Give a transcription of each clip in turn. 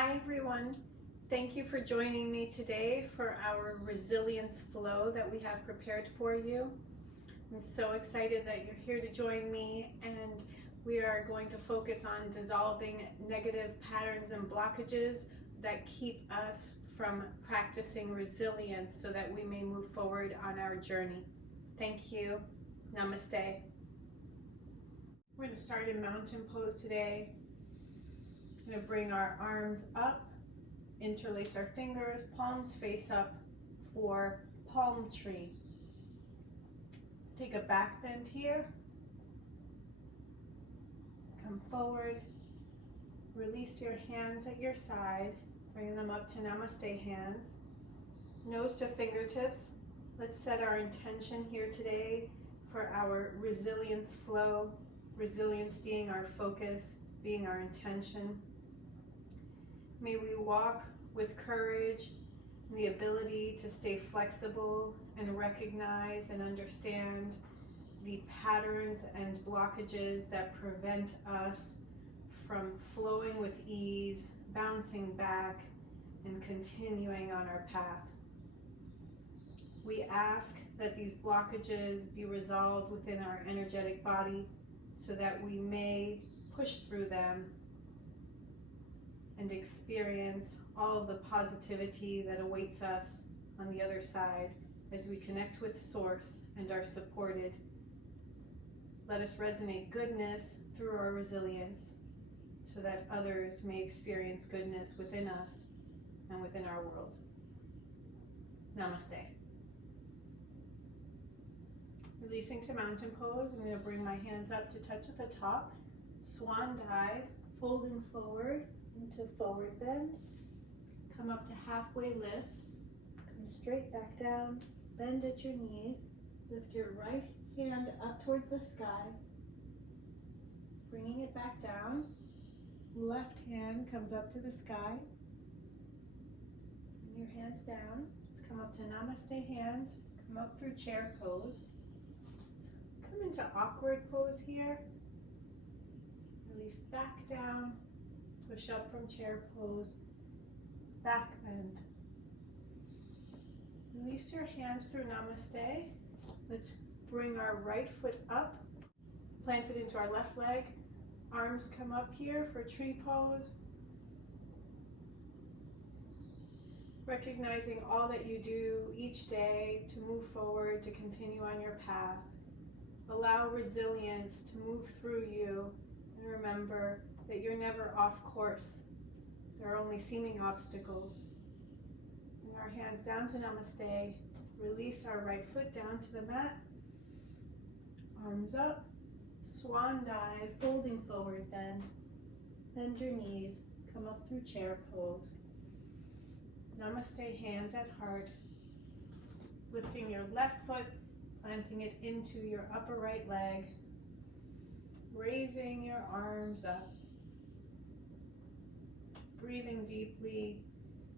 Hi everyone, thank you for joining me today for our resilience flow that we have prepared for you. I'm so excited that you're here to join me, and we are going to focus on dissolving negative patterns and blockages that keep us from practicing resilience so that we may move forward on our journey. Thank you. Namaste. We're going to start in mountain pose today. We're going to bring our arms up, interlace our fingers, palms face up for palm tree. Let's take a back bend here. Come forward. Release your hands at your side. Bring them up to namaste hands. Nose to fingertips. Let's set our intention here today for our resilience flow. Resilience being our focus, being our intention. May we walk with courage and the ability to stay flexible and recognize and understand the patterns and blockages that prevent us from flowing with ease, bouncing back, and continuing on our path. We ask that these blockages be resolved within our energetic body so that we may push through them and experience all of the positivity that awaits us on the other side as we connect with Source and are supported. Let us resonate goodness through our resilience so that others may experience goodness within us and within our world. Namaste. Releasing to mountain pose, I'm going to bring my hands up to touch at the top. Swan dive, folding forward into forward bend. Come up to halfway lift. Come straight back down. Bend at your knees. Lift your right hand up towards the sky. Bringing it back down. Left hand comes up to the sky. Bring your hands down. Let's come up to namaste hands. Come up through chair pose. Let's come into awkward pose here. Release back down. Push up from chair pose, back bend. Release your hands through namaste. Let's bring our right foot up, plant it into our left leg. Arms come up here for tree pose. Recognizing all that you do each day to move forward, to continue on your path. Allow resilience to move through you, and remember that you're never off course. There are only seeming obstacles. Bring our hands down to namaste. Release our right foot down to the mat. Arms up. Swan dive, folding forward bend. Bend your knees. Come up through chair pose. Namaste, hands at heart. Lifting your left foot, planting it into your upper right leg. Raising your arms up. Breathing deeply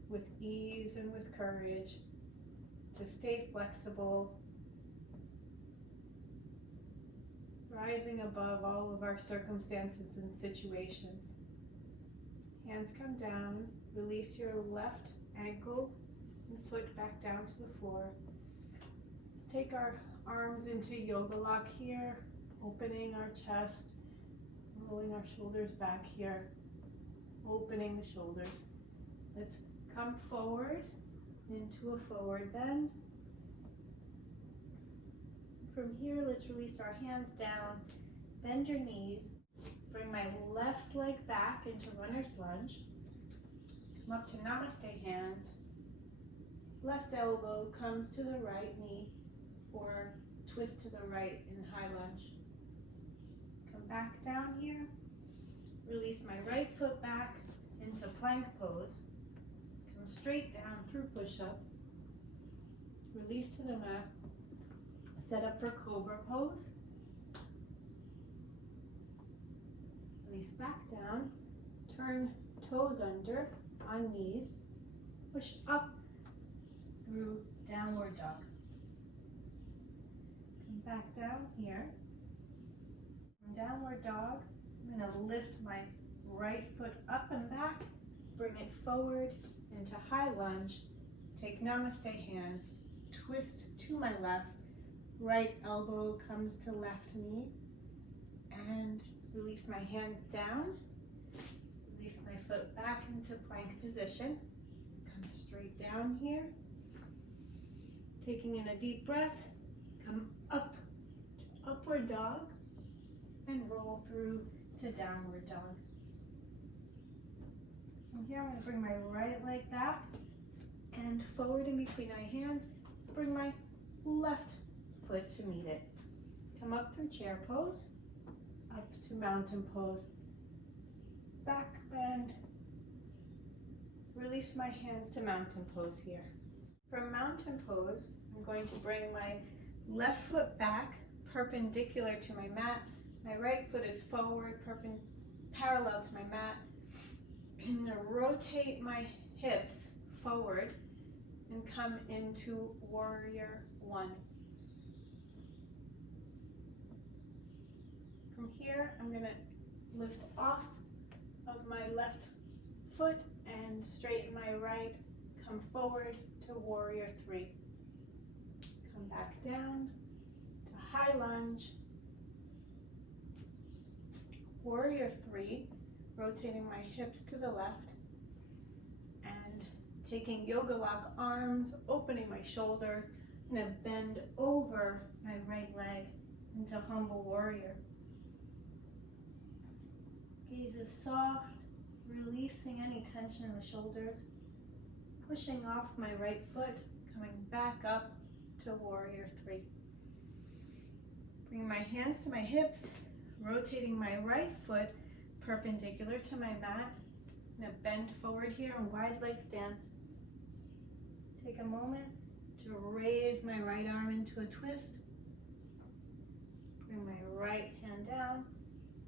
with ease and with courage to stay flexible, rising above all of our circumstances and situations. Hands come down, release your left ankle and foot back down to the floor. Let's take our arms into yoga lock here, opening our chest, rolling our shoulders back here. Opening the shoulders. Let's come forward into a forward bend. From here, let's release our hands down. Bend your knees. Bring my left leg back into runner's lunge. Come up to namaste hands. Left elbow comes to the right knee or twist to the right in high lunge. Come back down here. Release my right foot back into plank pose. Come straight down through push-up. Release to the mat. Set up for cobra pose. Release back down. Turn toes under on knees. Push up through downward dog. Come back down here. From downward dog, I'm going to lift my right foot up and back, bring it forward into high lunge. Take namaste hands, twist to my left, right elbow comes to left knee, and release my hands down. Release my foot back into plank position. Come straight down here. Taking in a deep breath, come up to upward dog and roll through to downward dog. From here, I'm going to bring my right leg back and forward in between my hands. Bring my left foot to meet it. Come up through chair pose, up to mountain pose, back bend. Release my hands to mountain pose here. From mountain pose, I'm going to bring my left foot back perpendicular to my mat. My right foot is forward, parallel to my mat. I'm going to rotate my hips forward and come into warrior one. From here, I'm going to lift off of my left foot and straighten my right, come forward to warrior three. Come back down to high lunge. Warrior three, rotating my hips to the left and taking yoga lock arms, opening my shoulders. I'm going to bend over my right leg into humble warrior. Gaze is soft, releasing any tension in the shoulders. Pushing off my right foot, coming back up to warrior three. Bring my hands to my hips, rotating my right foot perpendicular to my mat. I'm going to bend forward here in wide leg stance. Take a moment to raise my right arm into a twist. Bring my right hand down,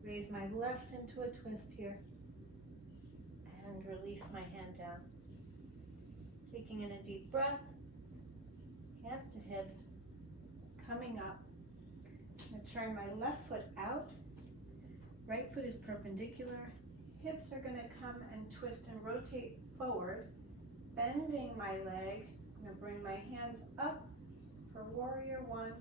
raise my left into a twist here, and release my hand down. Taking in a deep breath, hands to hips, coming up. I'm going to turn my left foot out, right foot is perpendicular, hips are going to come and twist and rotate forward, bending my leg. I'm going to bring my hands up for warrior one.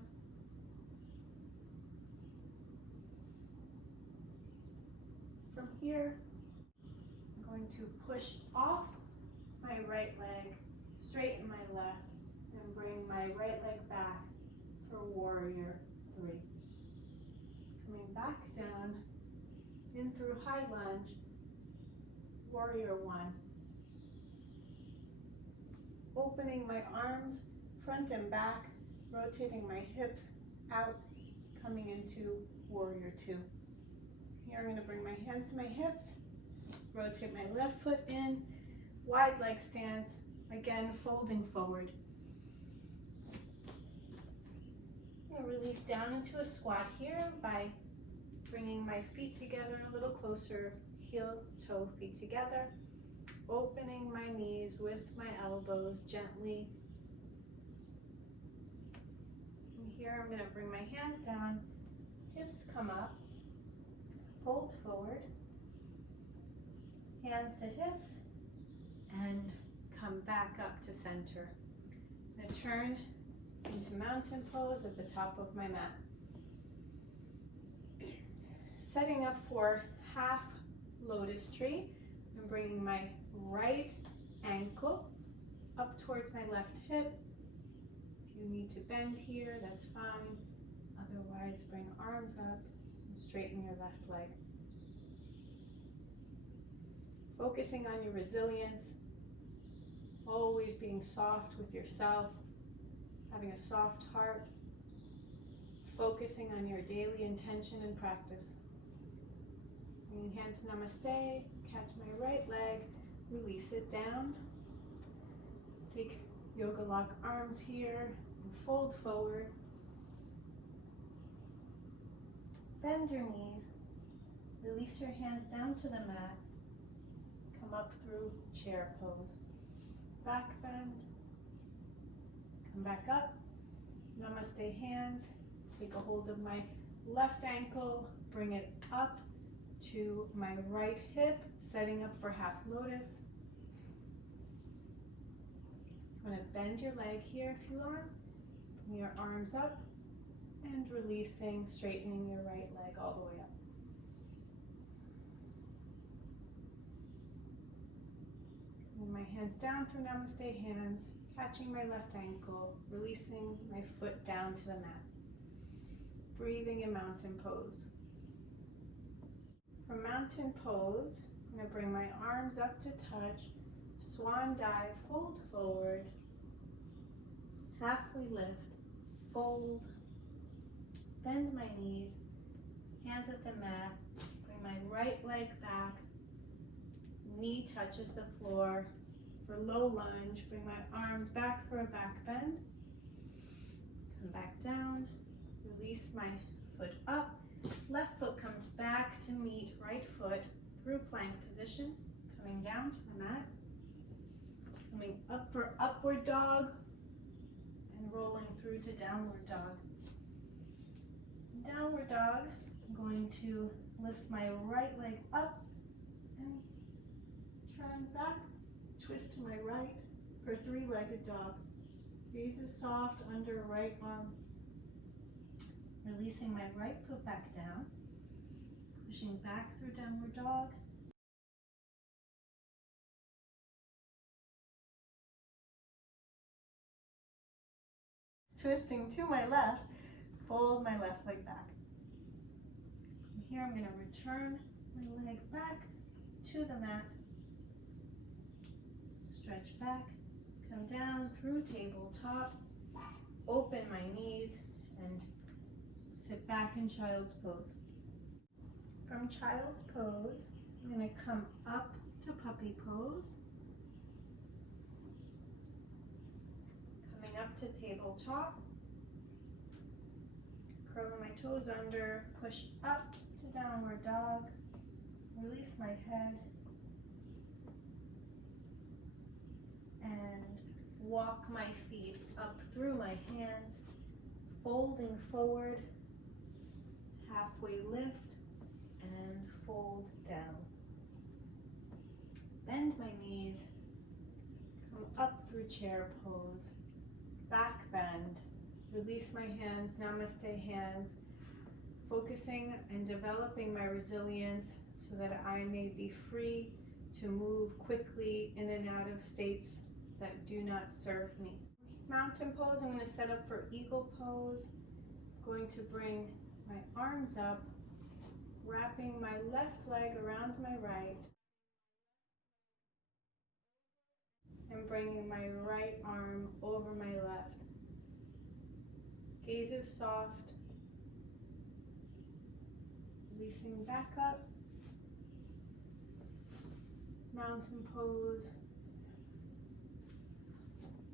From here, I'm going to push off my right leg, straighten my left, and bring my right leg back for warrior three. Coming back down, in through high lunge, warrior one. Opening my arms, front and back, rotating my hips out, coming into warrior two. Here I'm going to bring my hands to my hips, rotate my left foot in, wide leg stance, again folding forward. I'm going to release down into a squat here by bringing my feet together a little closer, heel, toe, feet together, opening my knees with my elbows gently. And here I'm going to bring my hands down, hips come up, fold forward, hands to hips, and come back up to center. I'm going to turn into mountain pose at the top of my mat. Setting up for half lotus tree, I'm bringing my right ankle up towards my left hip. If you need to bend here, that's fine. Otherwise, bring arms up and straighten your left leg. Focusing on your resilience, always being soft with yourself, having a soft heart, focusing on your daily intention and practice. Bringing hands to namaste, catch my right leg, release it down. Let's take yoga lock arms here and fold forward. Bend your knees, release your hands down to the mat, come up through chair pose. Back bend, come back up, namaste hands, take a hold of my left ankle, bring it up to my right hip, setting up for half lotus. I'm going to bend your leg here if you want. Bring your arms up and releasing, straightening your right leg all the way up. Bring my hands down through Namaste hands, catching my left ankle, releasing my foot down to the mat. Breathing in mountain pose. From mountain pose, I'm going to bring my arms up to touch, swan dive, fold forward, halfway lift, fold, bend my knees, hands at the mat, bring my right leg back, knee touches the floor. For low lunge, bring my arms back for a back bend, come back down, release my foot up, left foot comes back to meet right foot through plank position, coming down to the mat, coming up for upward dog, and rolling through to downward dog. Downward dog, I'm going to lift my right leg up and turn back, twist to my right for three-legged dog. Gaze is soft under right arm. Releasing my right foot back down, pushing back through downward dog. Twisting to my left, fold my left leg back. From here I'm going to return my leg back to the mat. Stretch back, come down through tabletop, open my knees, and sit back in child's pose. From child's pose, I'm going to come up to puppy pose. Coming up to tabletop. Curling my toes under, push up to downward dog. Release my head. And walk my feet up through my hands, folding forward. Halfway lift and fold down. Bend my knees, come up through chair pose, back bend, release my hands, namaste hands, focusing and developing my resilience so that I may be free to move quickly in and out of states that do not serve me. Mountain pose, I'm going to set up for eagle pose. I'm going to bring my arms up, wrapping my left leg around my right, and bringing my right arm over my left. Gaze is soft, releasing back up, mountain pose,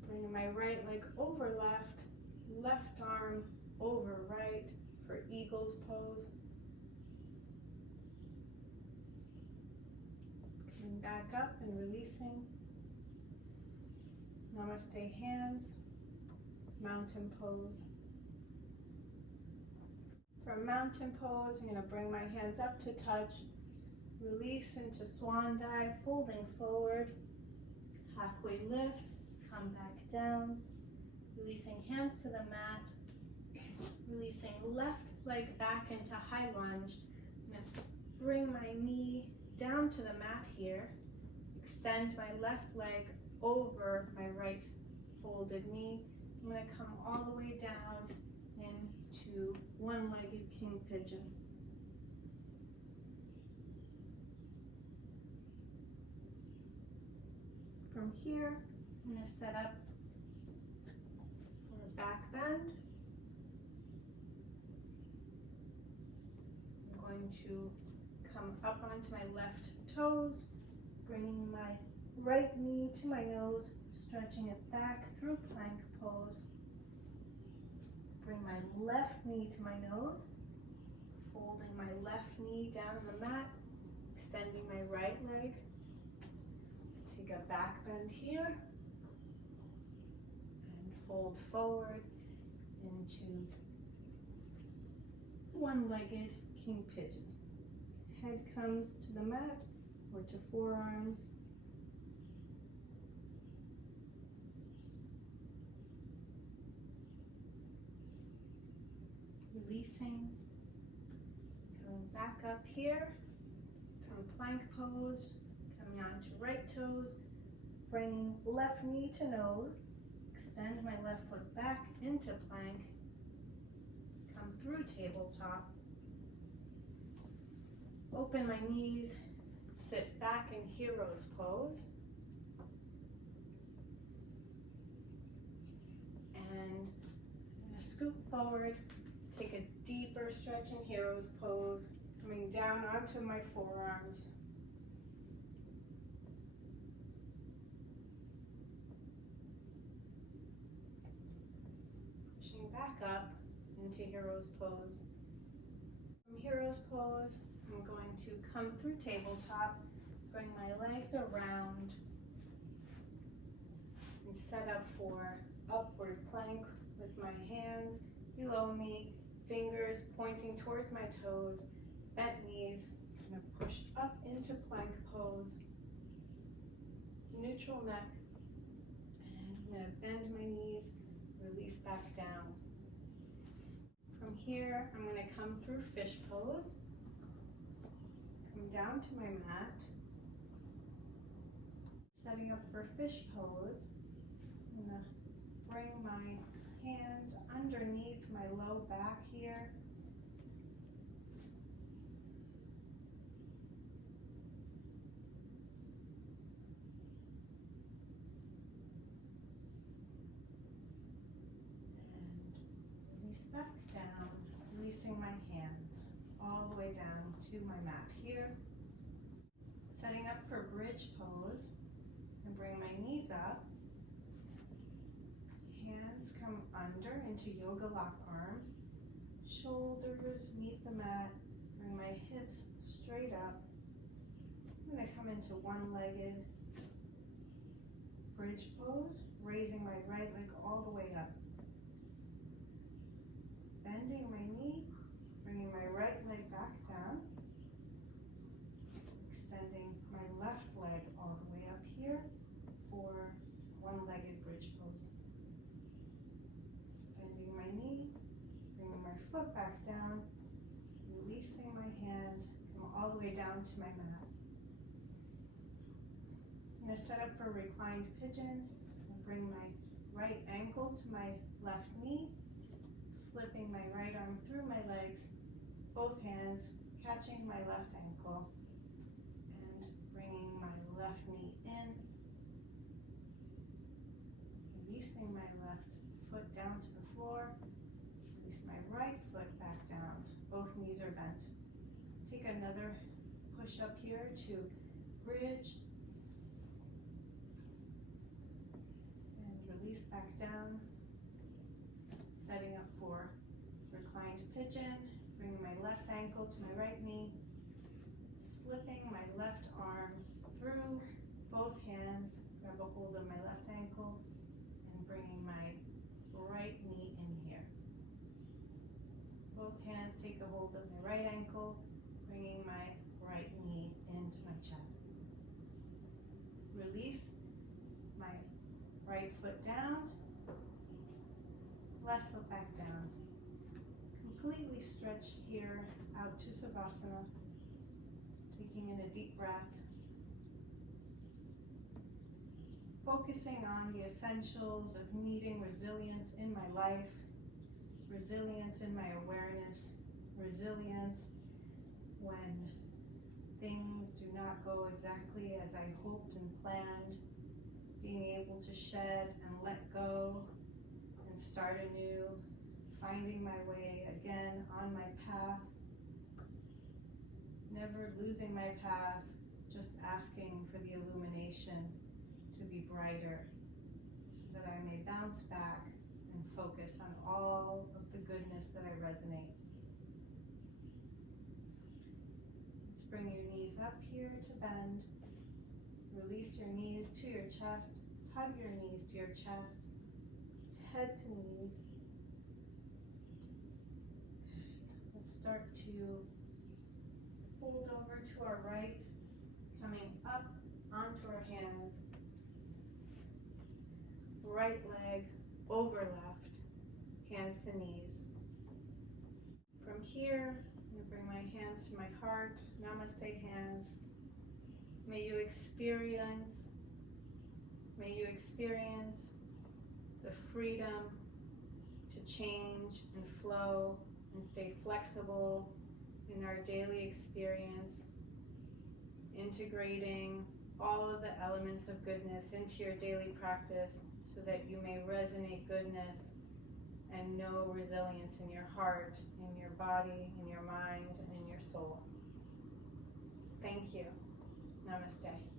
bringing my right leg over left, left arm over right, for eagle's pose. Coming back up and releasing. Namaste hands, mountain pose. From mountain pose, I'm going to bring my hands up to touch, release into swan dive, folding forward, halfway lift, come back down, releasing hands to the mat, releasing left leg back into high lunge. I'm going to bring my knee down to the mat here, extend my left leg over my right folded knee. I'm going to come all the way down into one-legged king pigeon. From here, I'm going to set up for a back bend. I'm going to come up onto my left toes, bringing my right knee to my nose, stretching it back through plank pose. Bring my left knee to my nose, folding my left knee down on the mat, extending my right leg. Take a back bend here, and fold forward into one-legged king pigeon. Head comes to the mat or to forearms. releasing. Coming back up here from plank pose, coming onto right toes, bringing left knee to nose, extend my left foot back into plank, come through tabletop, open my knees, sit back in hero's pose, and scoop forward, take a deeper stretch in hero's pose, coming down onto my forearms. Pushing back up into hero's pose. From hero's pose, I'm going to come through tabletop, bring my legs around, and set up for upward plank with my hands below me, fingers pointing towards my toes, bent knees. I'm going to push up into plank pose, neutral neck, and I'm going to bend my knees, release back down. From here, I'm going to come through fish pose, come down to my mat, setting up for fish pose. I'm going to bring my hands underneath my low back here. And release back down, releasing my hands all the way down to my mat here. Setting up for bridge pose, and bring my knees up. Hands come under into yoga lock arms. Shoulders meet the mat. Bring my hips straight up. I'm going to come into one-legged bridge pose, raising my right leg all the way up. Bending my knee, bringing my right leg back down. Extending my left leg all the way up here for one-legged bridge pose. Bending my knee, bringing my foot back down, releasing my hands, come all the way down to my mat. I'm going to set up for reclined pigeon and bring my right ankle to my left knee, slipping my right arm through my legs, both hands catching my left ankle, and bringing my left knee in, releasing my left foot down to the floor, release my right foot back down, both knees are bent. Let's take another push up here to bridge, and release back down, setting up for reclined pigeon, bringing my left ankle to my right knee, slipping my left arm through both hands, grab a hold of my left ankle, and bringing my right knee in here. Both hands take a hold of my right ankle, bringing my right knee into my chest. Release my right foot down, left foot back down. Completely stretch here out to Savasana, taking in a deep breath. Focusing on the essentials of needing resilience in my life, resilience in my awareness, resilience when things do not go exactly as I hoped and planned, being able to shed and let go and start anew, finding my way again on my path, never losing my path, just asking for the illumination to be brighter so that I may bounce back and focus on all of the goodness that I resonate. Let's bring your knees up here to bend. Release your knees to your chest. Hug your knees to your chest. Head to knees. Let's start to fold over to our right, coming up onto our hands. Right leg over left, hands to knees. From here, I'm going to bring my hands to my heart. Namaste hands. May you experience the freedom to change and flow and stay flexible in our daily experience, integrating all of the elements of goodness into your daily practice so that you may resonate goodness and know resilience in your heart, in your body, in your mind, and in your soul. Thank you. Namaste.